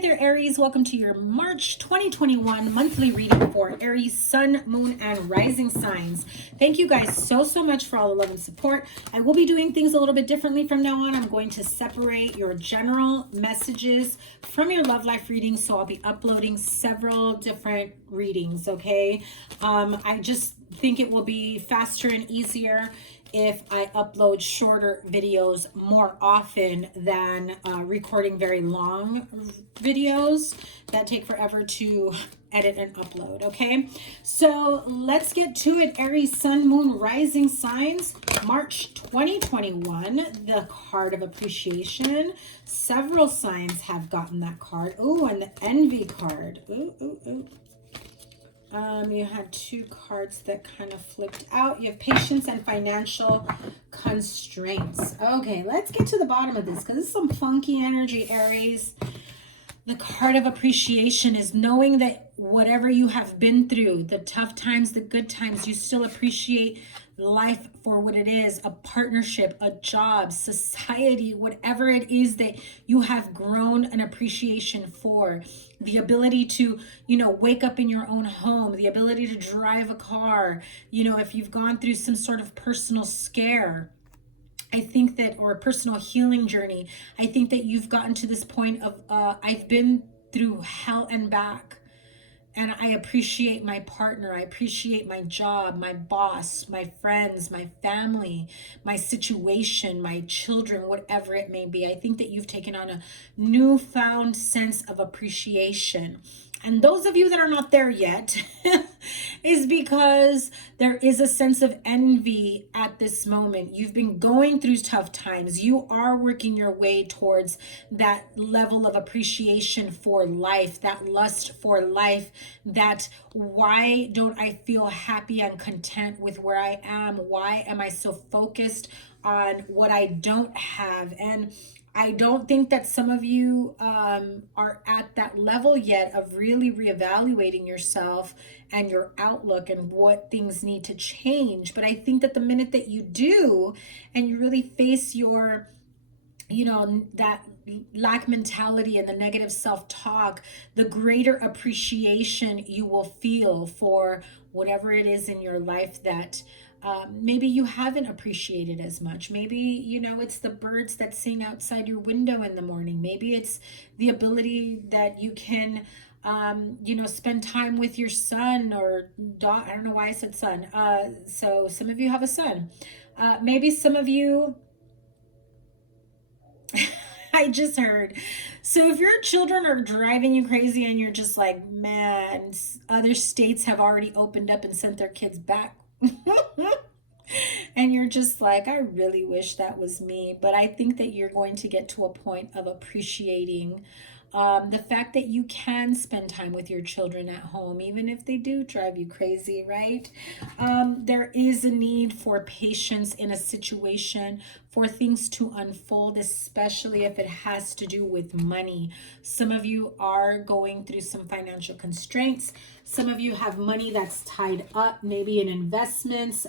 Hey there, Aries. Welcome to your March 2021 monthly reading for Aries, Sun, Moon, and Rising signs. Thank you guys so much for all the love and support. I will be doing things a little bit differently from now on. I'm going to separate your general messages from your love life readings, so I'll be uploading several different readings, okay? I just think it will be faster and easier if I upload shorter videos more often than recording very long videos that take forever to edit and upload, okay? So let's get to it. Aries, Sun, Moon, Rising signs, March 2021, the card of appreciation. Several signs have gotten that card. Oh, and the envy card. Ooh. You had two cards that kind of flipped out. You have patience and financial constraints. Okay, let's get to the bottom of this because this is some funky energy, Aries. The card of appreciation is knowing that whatever you have been through, the tough times, the good times, you still appreciate life for what it is, a partnership, a job, society, whatever it is that you have grown an appreciation for. The ability to, wake up in your own home, the ability to drive a car, if you've gone through some sort of personal scare, I think that, or a personal healing journey, I think that you've gotten to this point of, I've been through hell and back. And I appreciate my partner. I appreciate my job, my boss, my friends, my family, my situation, my children, whatever it may be. I think that you've taken on a newfound sense of appreciation. And those of you that are not there yet is because there is a sense of envy at this moment. You've been going through tough times. You are working your way towards that level of appreciation for life, that lust for life, that why don't I feel happy and content with where I am? Why am I so focused on what I don't have? And I don't think that some of you are at that level yet of really reevaluating yourself and your outlook and what things need to change. But I think that the minute that you do and you really face your, that lack mentality and the negative self-talk, the greater appreciation you will feel for whatever it is in your life that maybe you haven't appreciated as much. Maybe, it's the birds that sing outside your window in the morning. Maybe it's the ability that you can, spend time with your son or daughter. I don't know why I said son. So some of you have a son. Maybe some of you, I just heard. So if your children are driving you crazy and you're just like, man, other states have already opened up and sent their kids back. And you're just like, I really wish that was me. But I think that you're going to get to a point of appreciating the fact that you can spend time with your children at home, even if they do drive you crazy, right? There is a need for patience in a situation for things to unfold, especially if it has to do with money. Some of you are going through some financial constraints. Some of you have money that's tied up, maybe in investments.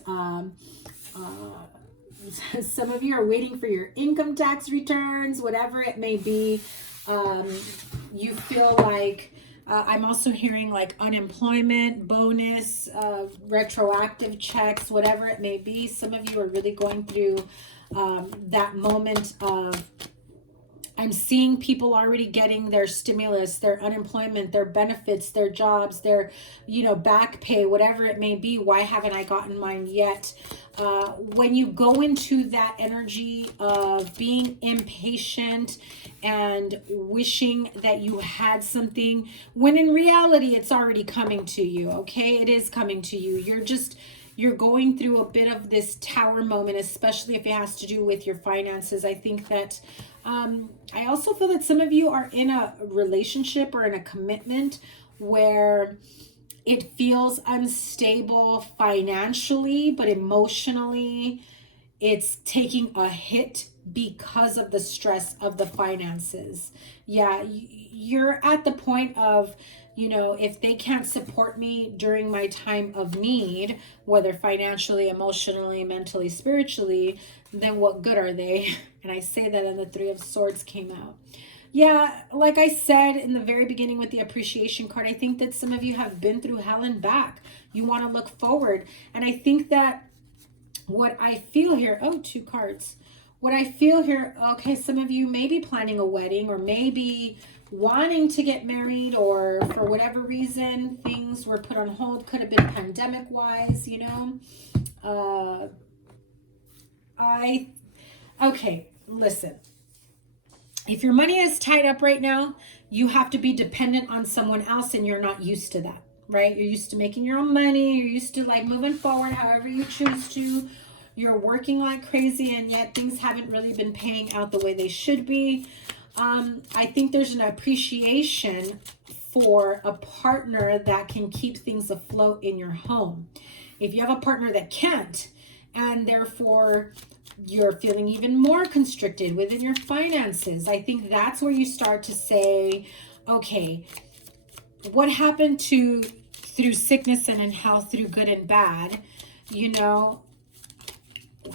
Some of you are waiting for your income tax returns, whatever it may be. You feel like I'm also hearing like unemployment, bonus, retroactive checks, whatever it may be. Some of you are really going through that moment of, I'm seeing people already getting their stimulus, their unemployment, their benefits, their jobs, their, back pay, whatever it may be. Why haven't I gotten mine yet? When you go into that energy of being impatient and wishing that you had something, when in reality, it's already coming to you, okay? It is coming to you. You're going through a bit of this tower moment, especially if it has to do with your finances. I think that I also feel that some of you are in a relationship or in a commitment where it feels unstable financially, but emotionally it's taking a hit because of the stress of the finances. Yeah, you're at the point of, if they can't support me during my time of need, whether financially, emotionally, mentally, spiritually, then what good are they? And I say that, and the Three of Swords came out. Yeah, like I said in the very beginning with the appreciation card, I think that some of you have been through hell and back. You want to look forward. And I think that what I feel here, oh, 2 cards. What I feel here, okay, some of you may be planning a wedding or maybe wanting to get married, or for whatever reason, things were put on hold. Could have been pandemic-wise, you know. Okay, listen. If your money is tied up right now, you have to be dependent on someone else and you're not used to that, right? You're used to making your own money. You're used to like moving forward however you choose to. You're working like crazy and yet things haven't really been paying out the way they should be. I think there's an appreciation for a partner that can keep things afloat in your home. If you have a partner that can't, and therefore you're feeling even more constricted within your finances, I think that's where you start to say, okay, what happened to through sickness and in health, through good and bad, you know,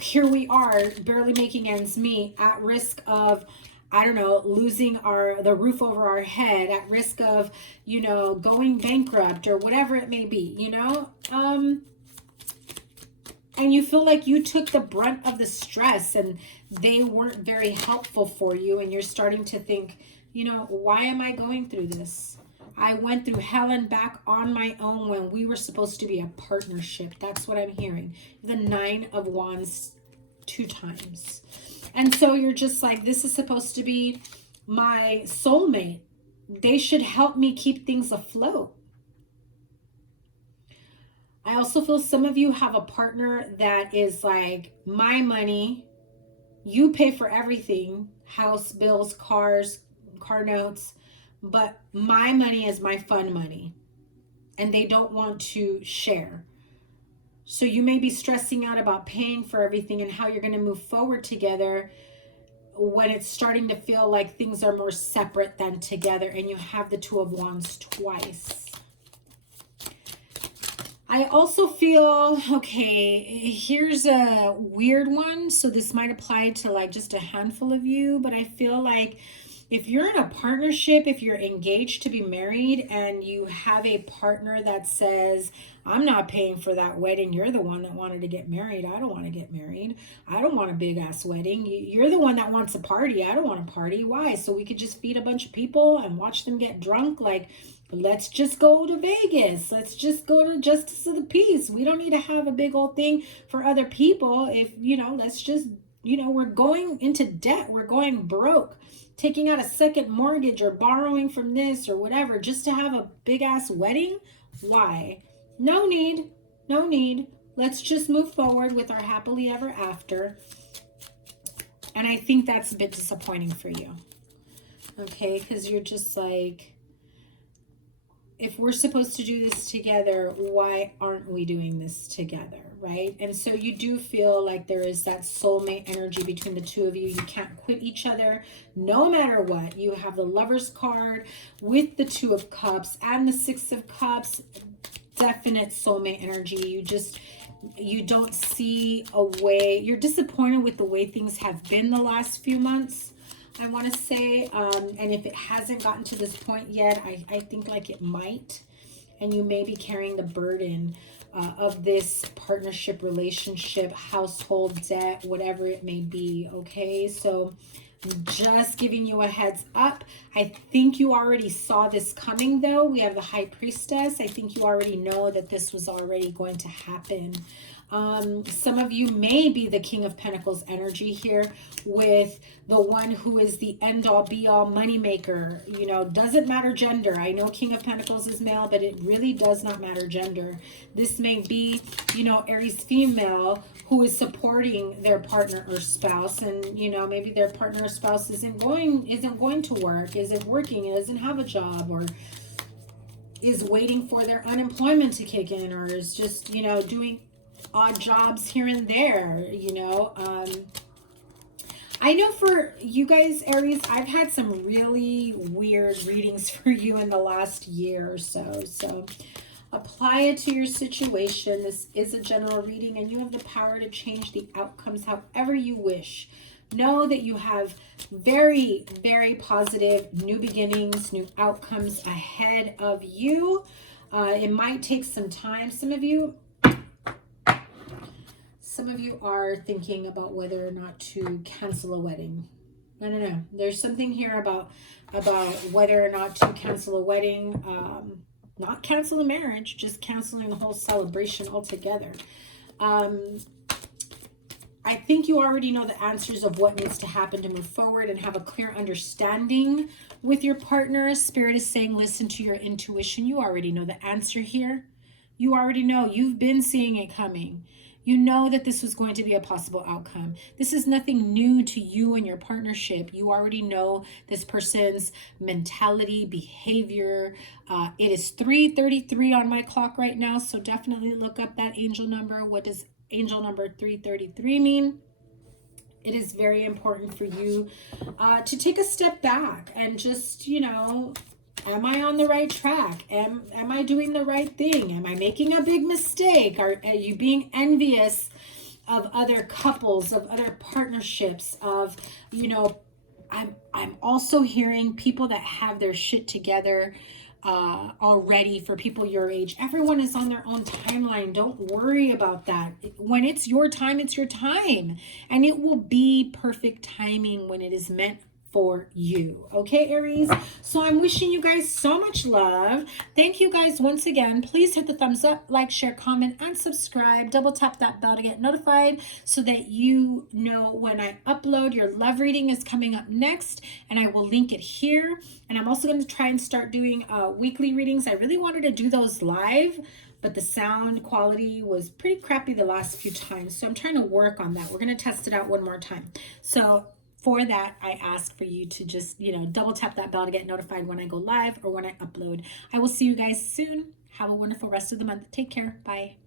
here we are barely making ends meet, at risk of, I don't know, losing the roof over our head, at risk of, you know, going bankrupt or whatever it may be, you know. And you feel like you took the brunt of the stress and they weren't very helpful for you. And you're starting to think, you know, why am I going through this? I went through hell and back on my own when we were supposed to be a partnership. That's what I'm hearing. The 9 of Wands 2 times. And so you're just like, this is supposed to be my soulmate. They should help me keep things afloat. I also feel some of you have a partner that is like, my money, you pay for everything, house, bills, cars, car notes, but my money is my fun money, and they don't want to share. So you may be stressing out about paying for everything and how you're going to move forward together when it's starting to feel like things are more separate than together, and you have the 2 of Wands twice. I also feel, okay, here's a weird one. So this might apply to like just a handful of you, but I feel like if you're in a partnership, if you're engaged to be married and you have a partner that says, I'm not paying for that wedding. You're the one that wanted to get married. I don't want to get married. I don't want a big ass wedding. You're the one that wants a party. I don't want a party. Why? So we could just feed a bunch of people and watch them get drunk. Like, let's just go to Vegas. Let's just go to Justice of the Peace. We don't need to have a big old thing for other people. If, you know, let's just, you know, we're going into debt. We're going broke. Taking out a second mortgage or borrowing from this or whatever just to have a big ass wedding. Why? No need. No need. Let's just move forward with our happily ever after. And I think that's a bit disappointing for you. Okay, because you're just like, if we're supposed to do this together, why aren't we doing this together, right? And so you do feel like there is that soulmate energy between the 2 of you. You can't quit each other no matter what. You have the Lover's card with the 2 of Cups and the 6 of Cups. Definite soulmate energy. You don't see a way. You're disappointed with the way things have been the last few months, I want to say, and if it hasn't gotten to this point yet, I think like it might, and you may be carrying the burden of this partnership, relationship, household debt, whatever it may be, okay? So just giving you a heads up. I think you already saw this coming, though. We have the High Priestess. I think you already know that this was already going to happen. Some of you may be the King of Pentacles energy here with the one who is the end-all be-all moneymaker. You know, doesn't matter gender. I know King of Pentacles is male, but it really does not matter gender. This may be, you know, Aries female who is supporting their partner or spouse, and you know, maybe their partner or spouse isn't going to work, isn't working, doesn't have a job, or is waiting for their unemployment to kick in, or is just, you know, doing odd jobs here and there, you know. I know for you guys, Aries, I've had some really weird readings for you in the last year or so. So apply it to your situation. This is a general reading, and you have the power to change the outcomes however you wish. Know that you have very, very positive new beginnings, new outcomes ahead of you. It might take some time. Some of you are thinking about whether or not to cancel a wedding. I don't know. There's something here about whether or not to cancel a wedding. Not cancel a marriage, just canceling the whole celebration altogether. I think you already know the answers of what needs to happen to move forward and have a clear understanding with your partner. Spirit is saying, listen to your intuition. You already know the answer here. You already know. You've been seeing it coming. You know that this was going to be a possible outcome. This is nothing new to you and your partnership. You already know this person's mentality, behavior. It is 3:33 on my clock right now, so definitely look up that angel number. What does angel number 333 mean? It is very important for you to take a step back and just, you know, am I on the right track? Am I doing the right thing? Am I making a big mistake? Are you being envious of other couples, of other partnerships, of, you know, I'm also hearing people that have their shit together already. For people your age, everyone is on their own timeline. Don't worry about that. When it's your time, it's your time, and it will be perfect timing when it is meant for you. Okay, Aries? So I'm wishing you guys so much love. Thank you guys once again. Please hit the thumbs up, like, share, comment, and subscribe. Double tap that bell to get notified so that you know when I upload. Your love reading is coming up next, and I will link it here. And I'm also going to try and start doing weekly readings. I really wanted to do those live, but the sound quality was pretty crappy the last few times. So I'm trying to work on that. We're going to test it out one more time. So for that, I ask for you to just, you know, double tap that bell to get notified when I go live or when I upload. I will see you guys soon. Have a wonderful rest of the month. Take care. Bye.